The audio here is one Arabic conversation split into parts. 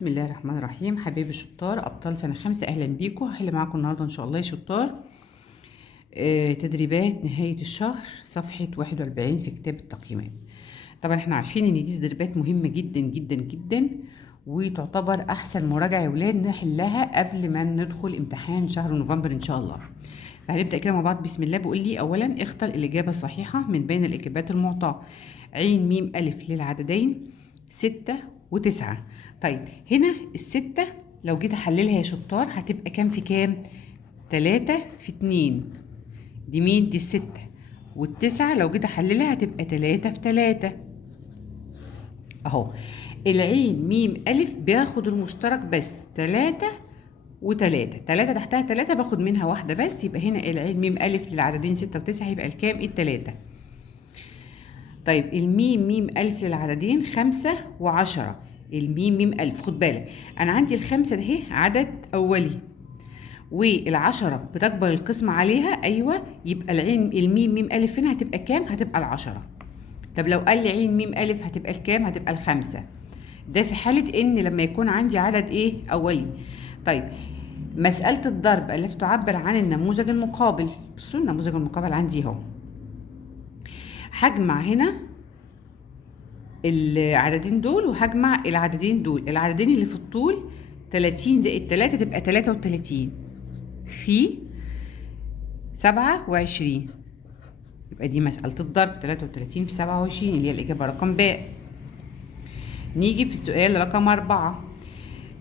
بسم الله الرحمن الرحيم. حبايبي الشطار ابطال سنه 5، اهلا بيكم. هحل معاكم النهارده ان شاء الله يا شطار تدريبات نهايه الشهر صفحه 41 في كتاب التقييمات. طبعا احنا عارفين ان دي تدريبات مهمه جدا جدا جدا، وتعتبر احسن مراجعه يا ولاد نحلها قبل ما ندخل امتحان شهر نوفمبر ان شاء الله. فهنبدا كده مع بعض. بسم الله. بيقول لي اولا اختر الاجابه الصحيحه من بين الاجابات المعطاه. عين ميم الف للعددين 6 و9. طيب هنا الستة لو جيت احللها يا شطار هتبقى كام في كام؟ 3 في 2. دي مين؟ دي الستة. والتسعة لو جيت احللها هتبقى 3 في 3 اهو. العين ميم الف بياخد المشترك بس 3 و3. 3 تحتها 3 باخد منها واحدة بس، يبقى هنا العين ميم الف للعددين 6 و9 يبقى الكام؟ التلاتة. طيب الميم ميم ألف للعددين 5 و10. الميم ميم ألف، خد بالك أنا عندي الخمسة ده اهي عدد أولي، والعشرة بتكبر القسمة عليها، أيوة، يبقى العين الميم ميم ألف هنا هتبقى كام؟ هتبقى العشرة. طب لو قال لي عين ميم ألف هتبقى الكام؟ هتبقى الخمسة. ده في حالة إن لما يكون عندي عدد إيه؟ أولي. طيب مسألة الضرب التي تعبر عن النموذج المقابل. بصوا النموذج المقابل عندي اهو. هجمع هنا العددين دول وهجمع العددين دول. العددين اللي في الطول 30 زائد 3 تبقى 33 في 27. يبقى دي مسألة الضرب 33 في 27 اللي هي الإجابة رقم باء. نيجي في السؤال رقم 4.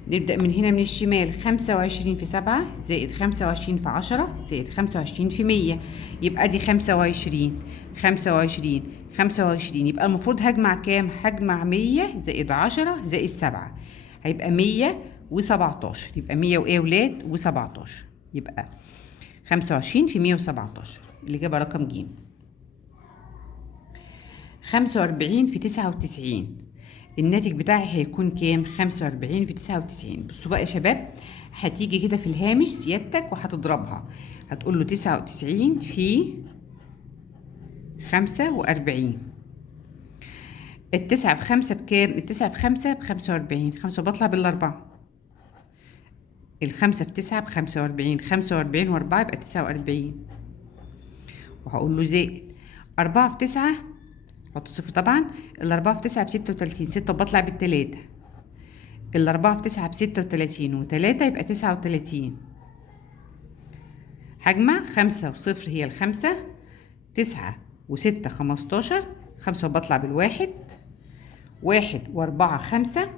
نبدأ من هنا من الشمال. 25 في 7 زائد 25 في 10 زائد 25 في 100. يبقى دي 25 25 25. يبقى المفروض هجمع كام؟ هجمع 100 زائد 10 زائد 7 هيبقى 117. يبقى 100 وإيه يا ولاد؟ و17. يبقى 25 في 117 الإجابة رقم ج. 45 في 99 الناتج بتاعي هيكون كام؟ 45 في 99. بصوا بقى يا شباب، هتيجي كده في الهامش سيادتك وهتضربها. هتقول له 99 في 45. التسعة في 5 بكام؟ التسعة في 5 ب45. 5 بطلع بالأربعة. الخمسة في 9 ب45. 45 وأربعة يبقى 49. وهقول له زائد 4 في 9. حط صفر طبعا. الأربعة في 9 ب36. 6 بطلع بالتلاتة. الأربعة في 9 ب36 و3 يبقى 39. هجمع 5 وصفر هي الخمسة. 9 و6 15. 5 بطلع بالواحد. 1 و4 5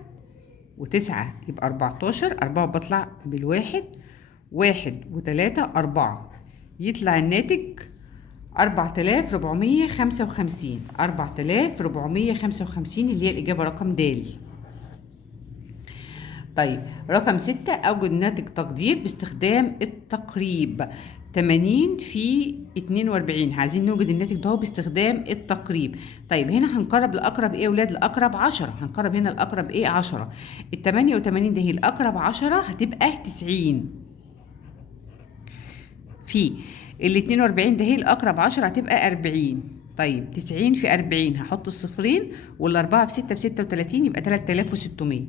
و9 يبقى 14. 4 بطلع بالواحد. 1 و3 4. يطلع الناتج 4455. 4455 اللي هي الإجابة رقم د. طيب رقم 6. أوجد ناتج تقدير باستخدام التقريب. 80 في 42. عايزين نوجد الناتج ده باستخدام التقريب. طيب هنا هنقرب الأقرب إيه يا ولاد؟ الأقرب 10. هنقرب هنا الأقرب إيه؟ 10. ال 88 ده هي الأقرب 10 هتبقى 90. في ال 42 ده هي الأقرب 10 هتبقى 40. طيب 90 في 40 هحط الصفرين، والأربعة في 6 ب36 يبقى 3600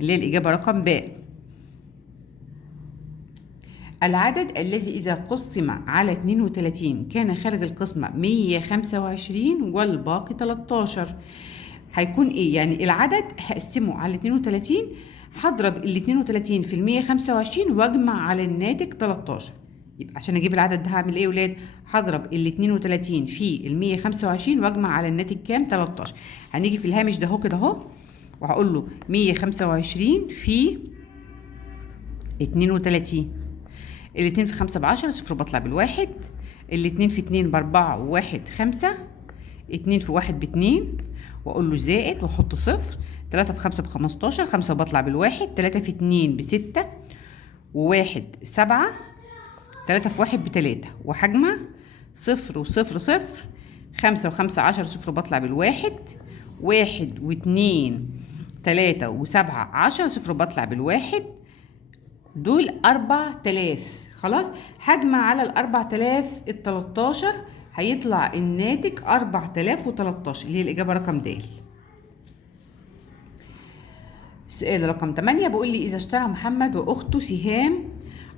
اللي هي الإجابة رقم باء. العدد الذي إذا قسم على 32 كان خارج القسمة 125 والباقي 13 هيكون إيه؟ يعني العدد هقسمه على 32، هضرب ال 32 في ال 125 واجمع على الناتج 13. يبقى عشان اجيب العدد ده هعمل ايه يا ولاد؟ هضرب ال 32 في ال 125 واجمع على الناتج كام؟ 13. هنيجي في الهامش ده اهو كده اهو، وهقول له 125 في 32. الاتنين في 5 ب10. صفر بطلع بالواحد. الاتنين في 2 ب4 وواحد 5. 2 في 1 ب2 واقول له زائد واحط صفر. 3 في 5 ب15. 5 بطلع بالواحد. 3 في 2 ب6 وواحد 7. 3 في 1 ب3 وهجمع صفر وصفر صفر. 5 و5 10. صفر بطلع بالواحد. 1 و2 3 و7 10. صفر بطلع بالواحد. دول 4000. خلاص هجمع على ال4000 ال13 هيطلع الناتج 4013 اللي هي الإجابة رقم د. السؤال رقم 8 بيقول لي إذا اشترى محمد وأخته سهام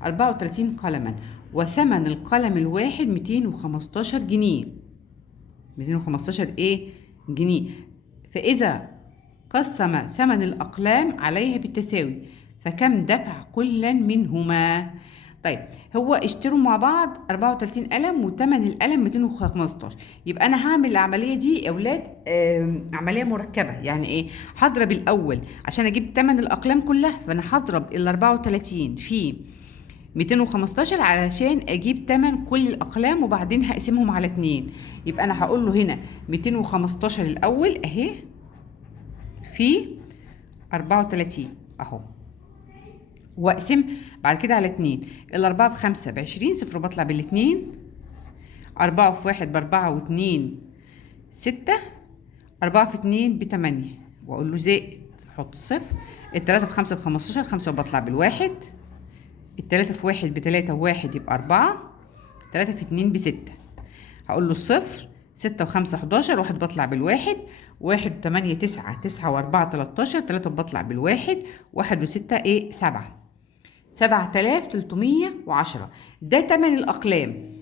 34 قلما وثمن القلم الواحد 215 جنيه. 215 إيه؟ جنيه. فإذا قسم ثمن الأقلام عليها بالتساوي فكم دفع كلا منهما؟ طيب هو اشتروا مع بعض 34 قلم وثمن القلم 215. يبقى انا هعمل العمليه دي يا اولاد عمليه مركبه. يعني ايه؟ هضرب الاول عشان اجيب ثمن الاقلام كلها، فانا هضرب ال 34 في 215 علشان اجيب ثمن كل الاقلام، وبعدين هقسمهم على 2. يبقى انا هقول له هنا 215 الاول اهي في 34 اهو، واقسم بعد كده على 2. الأربعة في 5 ب20، صفر بطلع بالاتنين. 4 في 1 ب4 و2 6. 4 في 2 ب8 واقول له زائد، احط الصفر. 3 في 5 ب15، 5 وبطلع بالواحد. 3 في 1 ب3 و1 يبقى 4. 3 في 2 ب6، هقول له الصفر. 6 و5 11، 1 بطلع بالواحد. 1 و8 9، 9 و4 13، 3 بطلع بالواحد. 1 و6 ايه؟ 7. 7310 ده تمن الأقلام.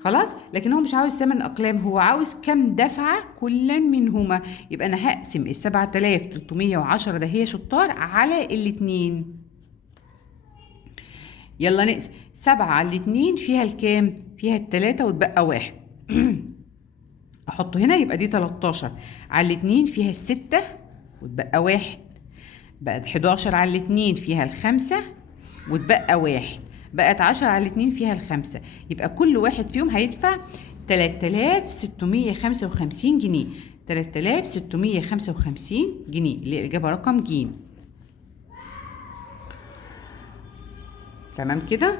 خلاص، لكن هو مش عاوز تمن الأقلام، هو عاوز كم دفع كلا منهما. يبقى أنا هقسم 7310 ده هي شطار على الاتنين. يلا نقسم. 7 على الاتنين فيها الكام؟ فيها التلاتة وتبقى 1. أحطه هنا يبقى دي 13 على الاتنين فيها الستة وتبقى 1. بقت 11 على الاتنين فيها الخمسة وتبقى 1. بقت 10 على الاتنين فيها الخمسة. يبقى كل واحد فيهم هيدفع 3655 جنيه. 3655 جنيه اللي الإجابة رقم ج. تمام كده.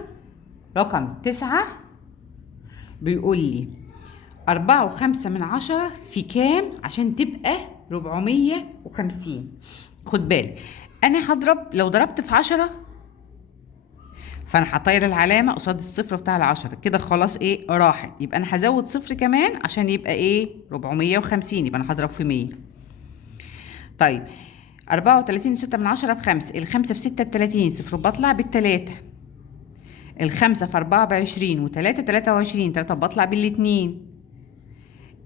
رقم 9 بيقول لي 4.5 في كام عشان تبقى 450. خد بالك أنا هضرب، لو ضربت في 10 فانا هطير العلامه قصاد الصفر بتاع ال10 كده خلاص ايه راحت. يبقى انا هزود صفر كمان عشان يبقى ايه 450. يبقى انا هضرب في 100. طيب 34.6 في 5. الخمسة في 6 ب30، صفر بطلع بالتلاتة. الخمسة في 4 ب20 و3 23، 3 بطلع بالاتنين.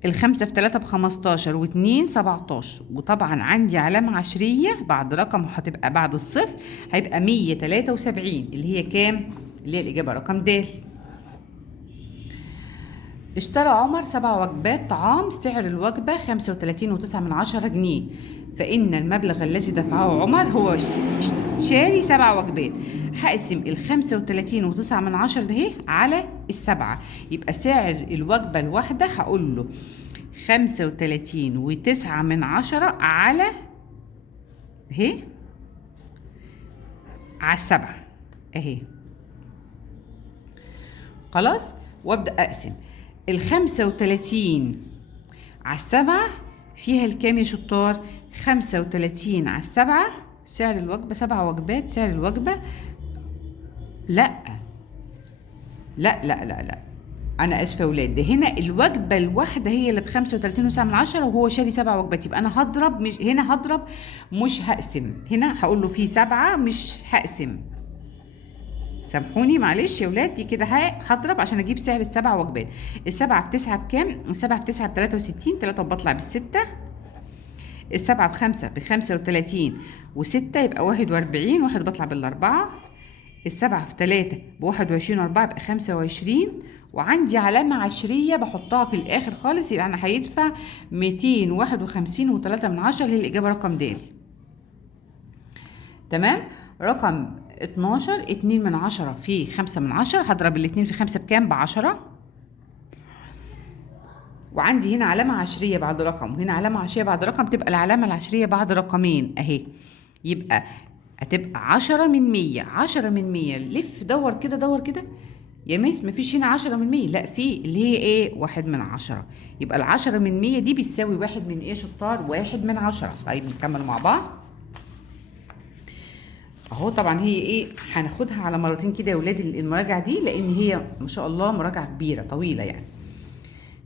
الخمسة في 3 ب15 و2 17. وطبعا عندي علامة عشرية بعد رقم هتبقى بعد الصفر هيبقى 173 اللي هي كام؟ اللي هي الإجابة رقم د. اشترى عمر 7 وجبات طعام، سعر الوجبة 35.9 جنيه. فإن المبلغ الذي دفعه عمر، هو شاري 7 وجبات، هقسم 35.9 ده اهي على 7. يبقى سعر الوجبة الواحدة هقول له 35.9 على اهي على 7 اهي. خلاص، وابدأ اقسم 35 على 7 فيها الكام يا شطار؟ 35 على 7. سعر الوجبة 7 وجبات، سعر الوجبة لا انا اسفه يا ولاد، ده هنا الوجبه الواحده هي اللي ب35.9 وهو شاري 7 وجبات. يبقى انا هضرب، مش هنا هضرب مش هقسم. هنا هقول له في 7 مش هقسم. سامحوني معلش يا ولاد، دي كده هضرب عشان اجيب سعر ال7 وجبات. ال7 ب9 بكام؟ ال7 ب9 ب63، 3 بطلع بالستة. ال7 ب5 ب35 و6 يبقى 41، 1 بطلع بالاربعة. ال7 في 3 ب21 و4 يبقى 25. وعندي علامة عشرية بحطها في الآخر خالص، يبقى أنا هيدفع 251.3 اللي هي الإجابة رقم د. تمام. رقم 12 2 في 5 هضرب الاتنين في 5 بكام؟ ب10. وعندي هنا علامة عشرية بعد رقم وهنا علامة عشرية بعد رقم، تبقى العلامة العشرية بعد رقمين أهي. يبقى هتبقى 10 من 100. 10 من 100 لف دور كده دور كده يا ميس، مفيش هنا 10 من 100. لا، في اللي هي ايه 1 من 10. يبقى 10 من 100 دي بتساوي 1 من ايه شطار؟ 1 من 10. طيب نكمل مع بعض اهو. طبعا هي ايه هناخدها على مرتين كده يا ولاد المراجعه دي، لان هي ما شاء الله مراجعه كبيره طويله يعني.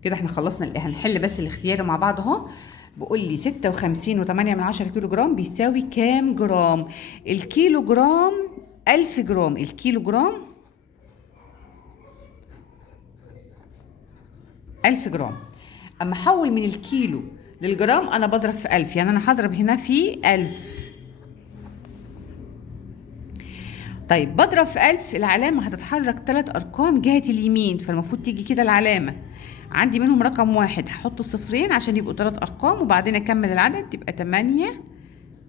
كده احنا خلصنا، هنحل بس الاختياري مع بعض اهو. بقول لي 56.8 كيلو جرام بيساوي كام جرام؟ الكيلو جرام 1000 جرام، الكيلو جرام 1000 جرام. اما احول من الكيلو للجرام انا بضرب في 1000، يعني انا هضرب هنا في 1000. طيب بضرب في 1000، العلامة هتتحرك 3 أرقام جهة اليمين، فالمفروض تيجي كده العلامة عندي منهم رقم 1 هحط الصفرين عشان يبقوا 3 أرقام، وبعدين أكمل العدد تبقى 8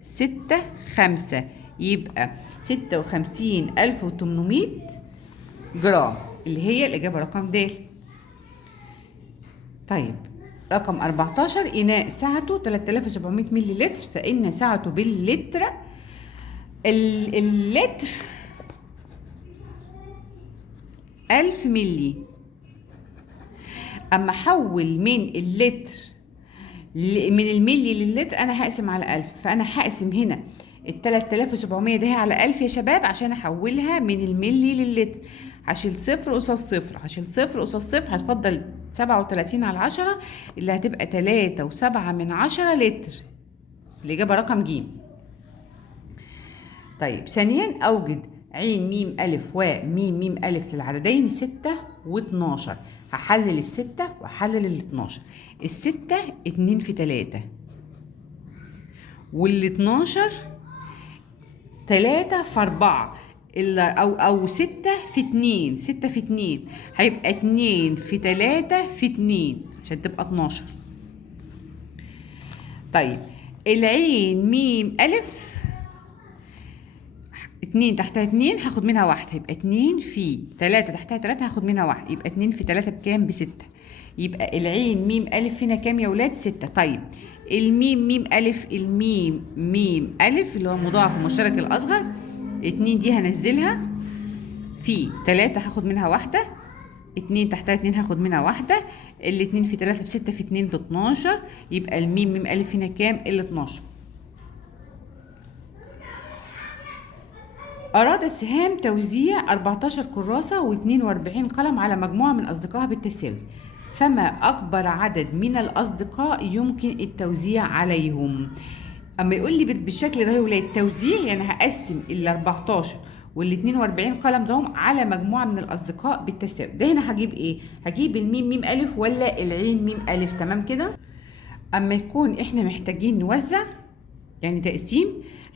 6 5، يبقى 56,800 جرام اللي هي الإجابة رقم د. طيب رقم 14 إناء سعته 3700 ملي لتر، فإن سعته باللتر اللتر 1000 ملي. أما أحول من اللتر من الملي لللتر أنا هقسم على 1000، فأنا هقسم هنا ال 3700 ده على 1000 يا شباب عشان أحولها من الملي لللتر. هشيل صفر قصاد صفر، هشيل صفر قصاد صفر، هتفضل 37 على 10 اللي هتبقى 3.7 لتر. الإجابة رقم ج. طيب ثانيا أوجد عين ميم ألف وميم ميم ألف للعددين 6 و12. هحلل الستة وأحلل ال12. الستة 2 في 3 وال12 3 في 4 أو 6 في 2، 6 في 2 هيبقى 2 في 3 في 2 عشان تبقى 12. طيب العين ميم ألف 2 تحتها 2 هاخد منها 1، هيبقى 2 في 3 تحتها 3 هاخد منها 1، يبقى 2 في 3 بكام؟ ب6. يبقى العين ميم ألف هنا كام يا ولاد؟ 6. طيب الميم ميم ألف، الميم ميم ألف اللي هو مضاعف المشترك الأصغر، 2 دي هنزلها في 3 هاخد منها 1، 2 تحتها 2 هاخد منها 1، ال2 في 3 ب6 في 2 ب12، يبقى الميم ميم ألف هنا كام؟ ال12. أراد السهام توزيع 14 كراسة و42 قلم على مجموعة من أصدقائها بالتساوي، فما أكبر عدد من الأصدقاء يمكن التوزيع عليهم؟ أما يقول لي بالشكل ده يا ولاد توزيع، يعني هقسم ال14 وال42 قلم دهم على مجموعة من الأصدقاء بالتساوي. ده هنا هجيب إيه؟ هجيب الميم ميم ألف ولا العين ميم ألف؟ تمام كده؟ أما يكون إحنا محتاجين نوزع يعني تقسيم،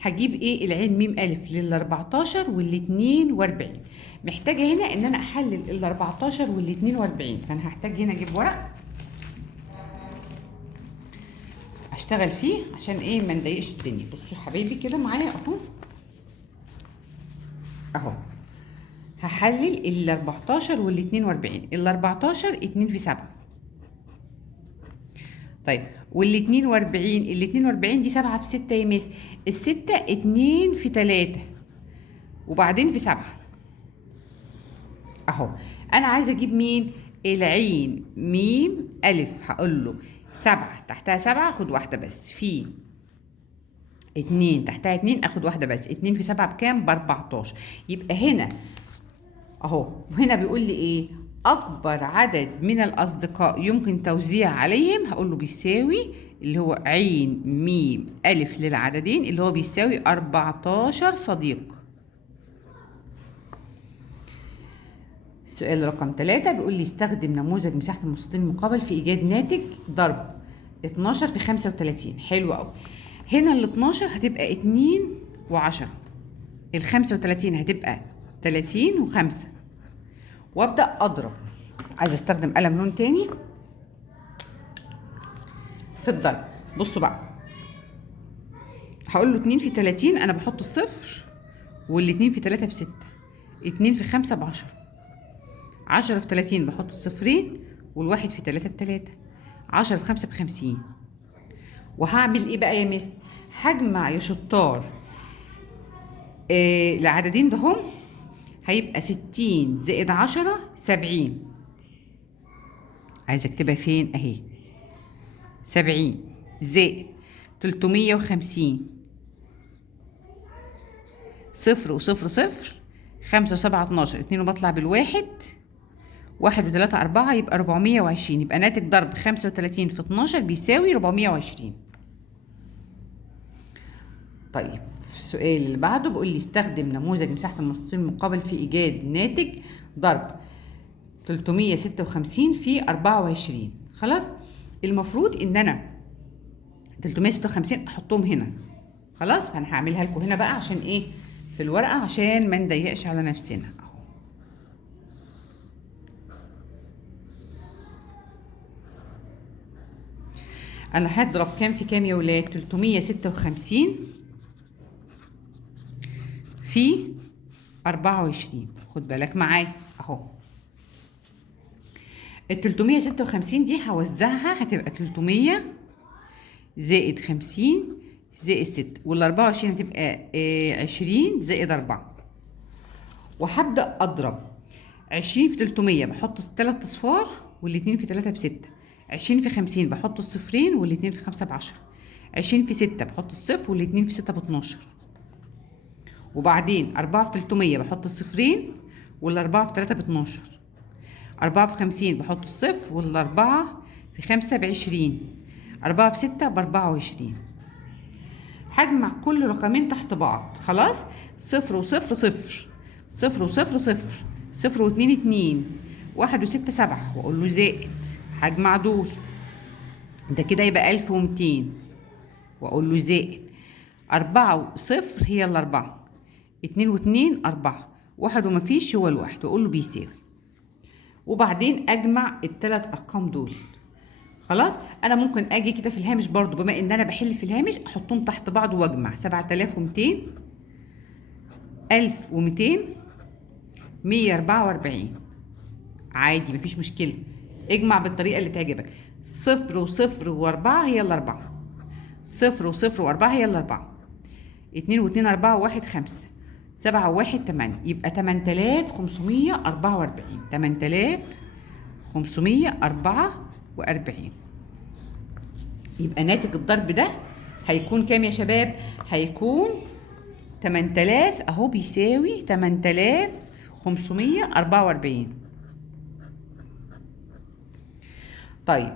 هجيب ايه؟ العين ميم ألف لل14 وال42. محتاجة هنا ان انا احلل ال14 وال42، فانا هحتاج هنا اجيب ورق اشتغل فيه عشان ايه ما نضايقش الدنيا. بصوا يا حبايبي كده معايا اهو هحلل ال14 وال42. ال14 2 في 7. طيب ال42 دي 7 في 6 يا مس. الستة 2 في 3 وبعدين في 7 اهو. انا عايزه اجيب مين؟ العين ميم ألف. هقول له 7 تحتها 7 اخد واحدة بس، في 2 تحتها 2 اخد واحدة بس، 2 في 7 بكام؟ ب14. يبقى هنا اهو هنا بيقول لي ايه؟ اكبر عدد من الاصدقاء يمكن توزيع عليهم، هقول له بيساوي اللي هو عين ميم ألف للعددين اللي هو بيساوي 14 صديق. السؤال رقم 3 بيقول لي استخدم نموذج مساحة المستطيل المقابل في إيجاد ناتج ضرب 12 في 35. حلو أوي. هنا ال 12 هتبقى 2 و10، ال 35 هتبقى 30 و5، وابدأ أضرب. عايزة استخدم قلم لون تاني في الضرب. بصوا بقى هقول له 2 في 30 انا بحط الصفر، والاتنين في 3 ب6، 2 في 5 ب10، 10 في 30 بحط الصفرين، والواحد في 3 ب3، 10 في 5 ب50. وهعمل ايه بقى يا مس؟ هجمع يا شطار العددين دهم، هيبقى 60 زائد 10 70. عايزه اكتبها فين؟ اهي 70 زائد 350 صفر وصفر صفر 5 و7 12، 2 وبطلع بالواحد 1 و3 4 يبقى 420. يبقى ناتج ضرب 35 في 12 بيساوي 420. طيب السؤال اللي بعده بيقول لي استخدم نموذج مساحة المستطيل المقابل في إيجاد ناتج ضرب 356 في 24. خلاص، المفروض إن أنا 356 أحطهم هنا. خلاص، فأنا هعملها لكم هنا بقى عشان إيه في الورقة، عشان ما نضيقش على نفسنا. أهو أنا هضرب كام في كام يا ولاد؟ 356 في 24. خد بالك معايا اهو. ال 356 دي هوزعها، هتبقى 300 زائد 50 زائد 6، وال 24 هتبقى 20 زائد 4. وهبدأ أضرب 20 في 300 بحط 3 أصفار والاتنين في 3 ب6. 20 في 50 بحط الصفرين والاتنين في 5 ب10. 20 في 6 بحط الصفر والاتنين في 6 ب12. وبعدين 4 في 300 بحط الصفرين والأربعة في 3 ب12. 4 في 50 بحط الصفر والأربعة في 5 ب20. 4 في 6 ب24. هجمع كل رقمين تحت بعض. خلاص، صفر وصفر صفر، صفر وصفر صفر، صفر واتنين اتنين، 1 و6 7، وأقول له زائد. هجمع دول، ده كده يبقى 1200، وأقول له زائد 4 وصفر هي الأربعة، 2 و2 4، 1 ومفيش هو الواحد، وأقول له بيساوي. وبعدين أجمع الثلاث أرقام دول. خلاص، أنا ممكن أجي كده في الهامش برضو، بما إن أنا بحل في الهامش أحطهم تحت بعض وأجمع 7200 1200 144. عادي مفيش مشكلة، اجمع بالطريقة اللي تعجبك. صفر وصفر وأربعة هي الأربعة، صفر وصفر وأربعة هي الأربعة، 2 و2 4 و1 5، 7 و1 8، يبقى 8544. 8544. يبقى ناتج الضرب ده هيكون كام يا شباب؟ هيكون 8000 اهو، بيساوي 8544. طيب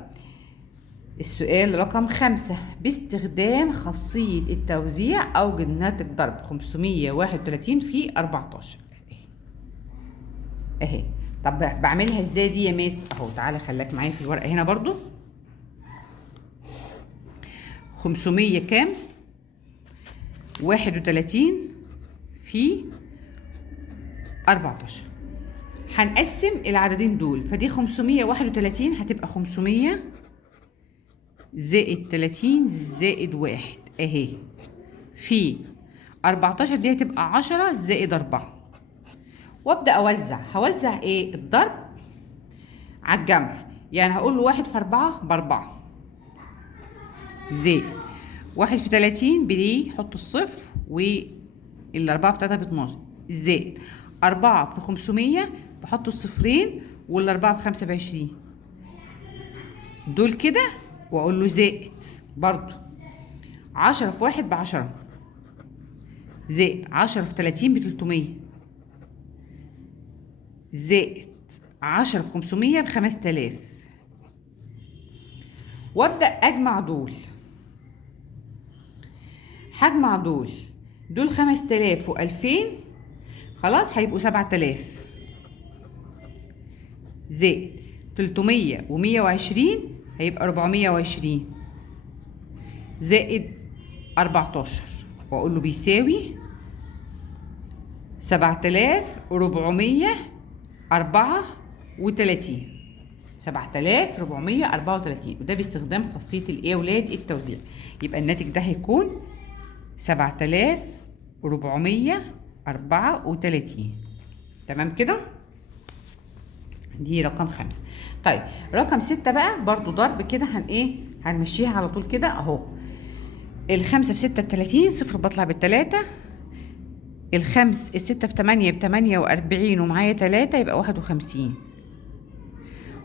السؤال رقم 5، باستخدام خاصية التوزيع أوجد ناتج ضرب 531 في 14 اهي. طب بعملها ازاي دي يا ميس؟ اهو تعالى خليك معايا في الورقة هنا برضو. 500 كام؟ 31 في 14. هنقسم العددين دول، فدي 531 هتبقى 500 زائد 30 زائد 1 اهي، في 14 دي هتبقى 10 زائد 4. وابدا اوزع. هوزع ايه؟ الضرب على الجمع، يعني هقول له 1 في 4 ب4 زائد 1 في 30 بدي حط الصفر والأربعة في 3 ب12 زائد 4 في 500 بحط الصفرين والأربعة في 5 ب20 دول كده، واقول له زائد برضو 10 في 1 ب10 زائد 10 في 30 ب300 زائد 10 في 500 ب5000. وابدأ اجمع دول. هجمع دول 5000 و2000 خلاص هيبقوا 7000 زائد 300 و120 هيبقى 420 زائد 14، واقول له بيساوي 7434. 7434، وده باستخدام خاصية الايه يا ولاد؟ التوزيع. يبقى الناتج ده هيكون 7434. تمام كده؟ دي رقم 5. طيب رقم 6 بقى برضو ضرب كده، هنمشيها على طول كده اهو. 5 في 6 ب30، صفر بطلع ب3. 6 في 8 ب48 ومعايا 3 يبقى 51.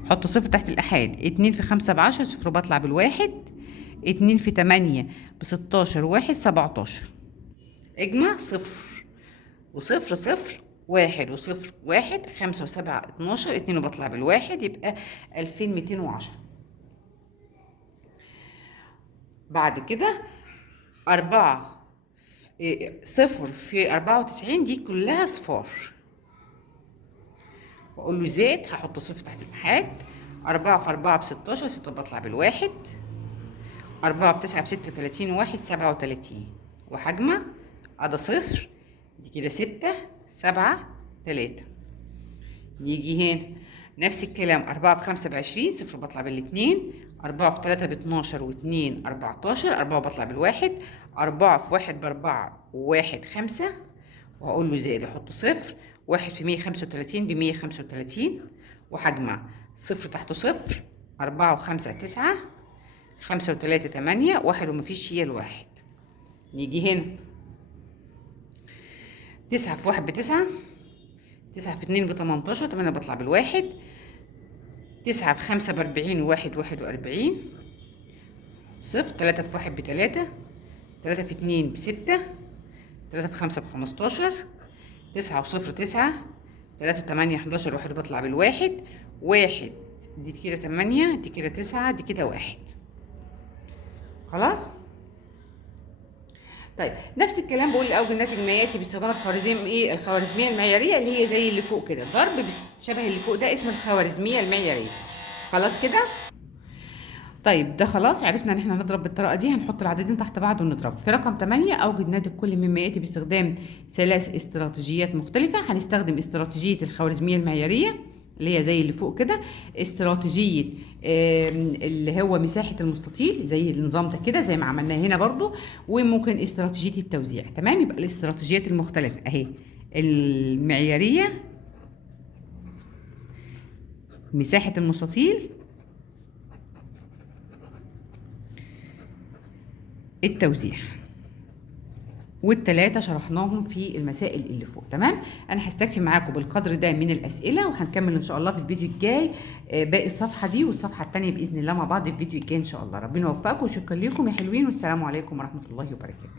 حط صفر تحت الأحاد. 2 في 5 ب10، صفر بطلع بالواحد. 2 في 8 ب16 1 17. اجمع صفر وصفر صفر 1 و0 1 5 و7 12 2 وبطلع بالواحد يبقى 2210. بعد كده 0 في 94 دي كلها صفار، واقول له زائد، هحط صفر تحت الحاد. 4 في 4 ب16، 6 بطلع بالواحد. 4 في 9 ب36، 1 37 وهجمع عدا صفر، دي كده 6 7 3. نيجي هنا نفس الكلام، 4 في 5 ب20، صفر بطلع بالاتنين. 4 في 3 ب12 و2 14، 4 بطلع بالواحد. 4 في 1 ب4 و1 5، وهقول له زائد احط صفر. 1 في 135 ب135 وهجمع صفر تحته صفر. 4 و5 9، 5 و3 8، 1 ومفيش هي الواحد. نيجي هنا 9 في 1 ب9، 9 في 2 ب18، 8 بطلع بالواحد. 9 في 5 ب40، 1 41 صفر. 3 في 1 ب3، 3 في 2 ب6، 3 في 5 ب15. 9 وصفر 9، 3 و8 11، 1 بطلع بالواحد. 1 دي كده 8، دي كده 9، دي كده 1. خلاص. طيب نفس الكلام بقول لاوجد الناتج المياتي باستخدام الخوارزميه المعياريه اللي هي زي اللي فوق كده. ضرب شبه اللي فوق ده اسمه الخوارزميه المعياريه. خلاص كده. طيب ده خلاص عرفنا ان احنا هنضرب بالطريقه دي. هنحط العددين تحت بعض ونضرب. في رقم 8 اوجد ناتج كل مما ياتي باستخدام 3 استراتيجيات مختلفه. هنستخدم استراتيجيه الخوارزميه المعياريه اللي هي زي اللي فوق كده، استراتيجيه اللي هو مساحه المستطيل زي النظام ده كده زي ما عملناه هنا برضو، وممكن استراتيجيه التوزيع. تمام. يبقى الاستراتيجيات المختلفه اهي: المعياريه، مساحه المستطيل، التوزيع. والتلاتة شرحناهم في المسائل اللي فوق. تمام. انا هستكفي معاكم بالقدر ده من الاسئله، وهنكمل ان شاء الله في الفيديو الجاي باقي الصفحه دي والصفحه الثانيه باذن الله مع بعض. الفيديو الجاي ان شاء الله. ربنا يوفقكم وشكرا لكم يا حلوين، والسلام عليكم ورحمه الله وبركاته.